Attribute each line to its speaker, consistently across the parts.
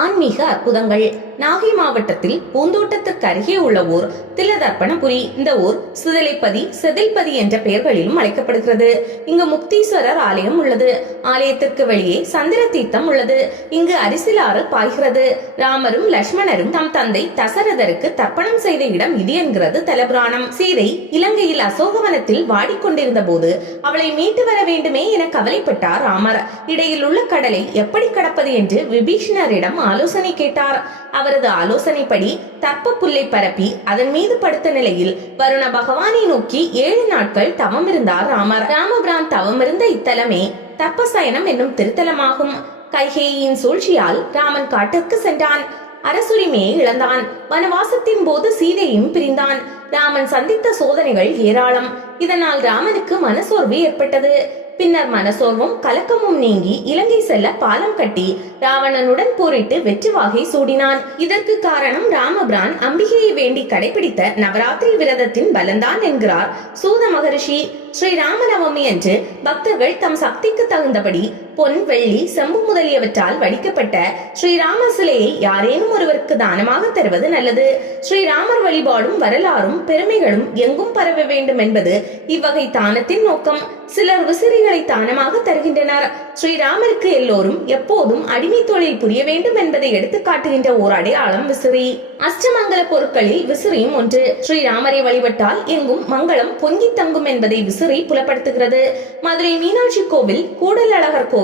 Speaker 1: ஆன்மீக அற்புதங்கள். நாகை மாவட்டத்தில் பூந்தோட்டத்திற்கு அருகே உள்ள ஊர் திலதர்ப்பணபுரி. இந்த ஊர் சிதலைப்பதி செதில்பதி என்ற பெயர்களிலும் அழைக்கப்படுகிறது. இங்கு முக்தீஸ்வரர் ஆலயம் உள்ளது. ஆலயத்திற்கு வெளியே சந்திர தீர்த்தம் உள்ளது. இங்கு அரிசிலாறு பாய்கிறது. ராமரும் லட்சுமணரும் தம் தந்தை தசரதருக்கு தர்ப்பணம் செய்த இடம் இது என்கிறது தலபுராணம். சீதை இலங்கையில் அசோகவனத்தில் வாடிக்கொண்டிருந்த போது அவளை மீட்டு வர வேண்டுமே என கவலைப்பட்டார் ராமர். இடையில் உள்ள கடலை எப்படி கடப்பது என்று விபீஷணரிடம் ஆலோசனை கேட்டார். அவரது ஆலோசனைப்படி தர்ப்ப புல்லை பரப்பி அதன் மீது படுத்த நிலையில் வருண பகவானை நோக்கி ஏழு நாட்கள் தவம் இருந்தார் ராமர். ராமபிரான் தவம் இருந்த இத்தலமே தப்பசயனம் என்னும் திருத்தலமாகும். கைகேயின் சூழ்ச்சியால் ராமன் காட்டுக்கு சென்றான். அரசுரிமையை இழந்தான். வனவாசத்தின் போது சீதையும் பிரிந்தான். ராமன் சந்தித்த சோதனைகள் ஏராளம். இதனால் ராமனுக்கு மனசோர்வு ஏற்பட்டது. பின்னர் மனசோர்வும் கலக்கமும் நீங்கி இலங்கை செல்ல பாலம் கட்டி ராவணனுடன் போரிட்டு வெற்றி வாகை சூடினான். இதற்கு காரணம் ராமபிரான் அம்பிகையை வேண்டி கடைபிடித்த நவராத்திரி விரதத்தின் பலந்தான் என்கிறார் சூத மகரிஷி. ஸ்ரீ ராமநவமி அன்று பக்தர்கள் தம் சக்திக்கு தகுந்தபடி பொன் வெள்ளி செம்பு முதலியவற்றால் வடிக்கப்பட்ட ஸ்ரீராம சிலையை யாரேனும் ஒருவருக்கு தானமாக தருவது நல்லது. ஸ்ரீராமர் வழிபாடும் வரலாறும் பெருமைகளும் எங்கும் பரவ வேண்டும் என்பது இவ்வகை தானத்தின் நோக்கம். சிலர் விசிறிகளை தானமாக தருகின்றனர். ஸ்ரீராமருக்கு எல்லோரும் எப்போதும் அடிமை தொழில் புரிய வேண்டும் என்பதை எடுத்து காட்டுகின்ற ஓர் அடையாளம் விசிறி. அஷ்டமங்கல பொருட்களில் விசிறியும் ஒன்று. ஸ்ரீராமரை வழிபட்டால் எங்கும் மங்களம் பொங்கி தங்கும் என்பதை விசிறி புலப்படுத்துகிறது. மதுரை மீனாட்சி கோவில் கூடலழகர் கோவில்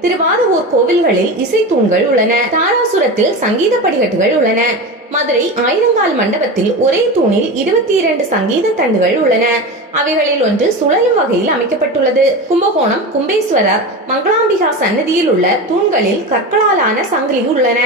Speaker 1: திருவாதவூர் கோவில்களில் இசைத்தூண்கள் உள்ளன. தாராசுரத்தில் சங்கீத படிகட்டுகள் உள்ளன. மதுரை ஆயிரங்கால் மண்டபத்தில் ஒரே தூணில் இருபத்தி இரண்டு சங்கீத தண்டுகள் உள்ளன. அவைகளில் ஒன்று சுழலும் வகையில் அமைக்கப்பட்டுள்ளது. கும்பகோணம் கும்பேஸ்வரர் மங்களாம்பிகா சன்னதியில் உள்ள தூண்களில் கற்களாலான சங்கிலி உள்ளன.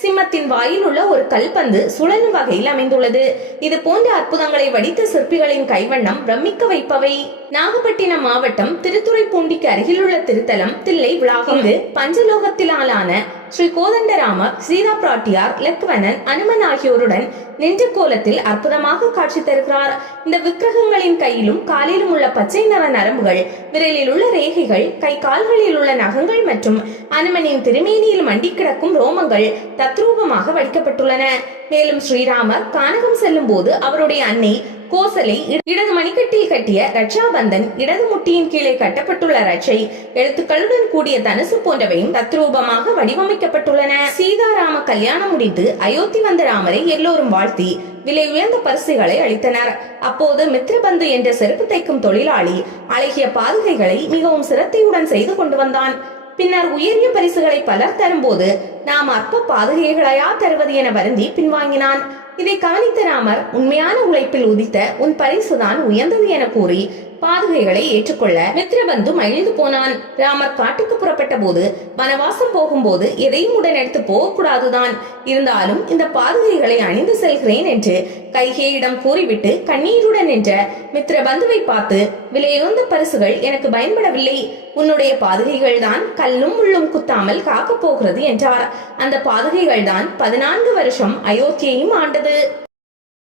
Speaker 1: சிம்மத்தின் வாயில் உள்ள ஒரு கல்பந்து சுழலும் வகையில் அமைந்துள்ளது. இது போன்ற அற்புதங்களை வடித்த சிற்பிகளின் கைவண்ணம் பிரமிக்க வைப்பவை. நாகப்பட்டினம் மாவட்டம் திருத்துறைப்பூண்டிக்கு அருகிலுள்ள திருத்தலம் தில்லை விளாகம் இது பஞ்சலோகத்திலாலான ஸ்ரீ கோதண்டராமர் சீதா பிராட்டியார் லக்வனன் அனுமன் ஆகியோருடன் நின்ற கோலத்தில் அற்புதமாக காட்சி தருகிறார். இந்த விக்கிரகங்களின் கையிலும் காலிலும் உள்ள பச்சை நிற நரம்புகள் விரலில் உள்ள ரேகைகள் கை கால்களில் உள்ள நகங்கள் மற்றும் அனுமனின் திருமேனியில் மண்டி கிடக்கும் ரோமங்கள் தத்ரூபமாக வடிக்கப்பட்டுள்ளன. மேலும் ஸ்ரீராமர் கானகம் செல்லும் போது அவருடைய அன்னை கோசலை இடது மணிக்கட்டில் கட்டிய ரட்சாபந்தன் இடது முட்டியின் கீழே கட்டப்பட்டுள்ள ரட்சை எழுத்துக்களுடன் கூடிய தனுசு போன்றவையும் தத்ரூபமாக வடிவமைக்கப்பட்டுள்ளன. சீதாராம கல்யாணம் முடித்து அயோத்தி வந்த ராமரை எல்லோரும் வாழ்த்தி விலை உயர்ந்த பரிசுகளை அளித்தனர். அப்போது மித்ரபந்து என்ற செருப்பு தைக்கும் தொழிலாளி அழகிய பாதுகைகளை மிகவும் சிரத்தையுடன் செய்து கொண்டு வந்தான். பின்னர் உயரிய பரிசுகளை பலர் தரும்போது நாம் அற்ப பாதகைகளையா தருவது என வருந்தி பின்வாங்கினான். இதை கவனித்த ராமர் உண்மையான உழைப்பில் உதித்த உன் பரிசுதான் உயர்ந்தது என கூறி பாதுகைகளை ஏற்றுக்கொள்ள மித்ரபந்து மகிழ்ந்து போனான். ராமர் காட்டுக்கு புறப்பட்ட போது வனவாசம் போகும்போது எதையும் உடன் எடுத்து போகக்கூடாதுதான். இருந்தாலும் இந்த பாதுகைகளை அணிந்து செல்கிறேன் என்று கைகேயிடம் கூறிவிட்டு கண்ணீருடன் நின்ற மித்ரபந்துவை பார்த்து விலையுந்த பரிசுகள் எனக்கு பயன்படவில்லை. உன்னுடைய பாதுகைகள் தான் கல்லும் முள்ளும் குத்தாமல் காக்கப் போகிறது என்றார். அந்த பாதுகைகள் தான் பதினான்கு வருஷம் அயோத்தியையும் ஆண்டது.